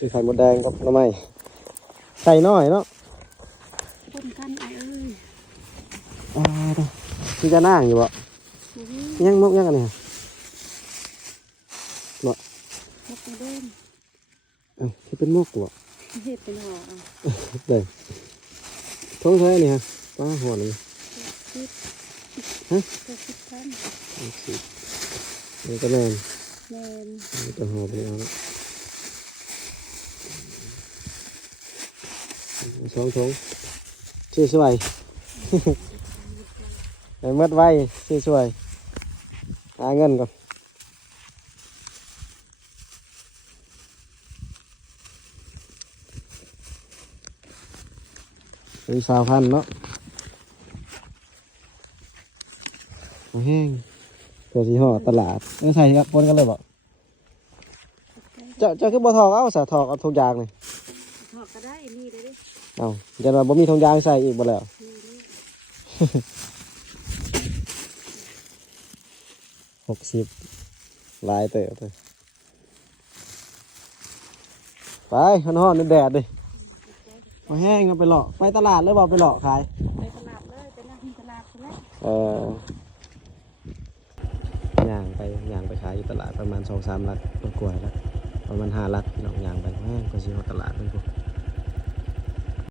ซื้อไข่มดแดงกับหน่อไม้ใส่น้อยเนาะคนกันไอ้เอ้ยคือจะนั่งอยู่บ่ยังนกยังอันนี้บ่มกกระเด้งที่เป็นมกบ่เห็ดเป็นห่อเลยท้องใช่นี่ฮะป้าหัวนี่ฮะกันนี่ก็แม่นแมนนี่ก็หัวไปเอาสองชื่อสวยไอ้เมื่อไว้ชื่อสวยหาเงินก่อนเป็น20,000เนาะแห้งเพื่อที่ห่อตลาดใส่ครับปนกันเลยบ่จะคือบ่ทอกเอาสาทอกเอาทุกอย่างเลยถอดก็ได้นี่เลยดิเอาจะว่าบ่มีทงยางใส่อีกบ่แล้ว60ลายเต๋อไปห่อนๆแดดดิมาแห้งกันไปหลอกไปตลาดเลยบ่ไปหลอกขายไปตลาดเลยไปนั่งตลาดใช่ไหมย่างไปขายอยู่ตลาดประมาณ2-3 ลักกว่าแล้วประมาณ5 ลักน้องย่างไปแห้งก็สิเอาตลาดเลยพวก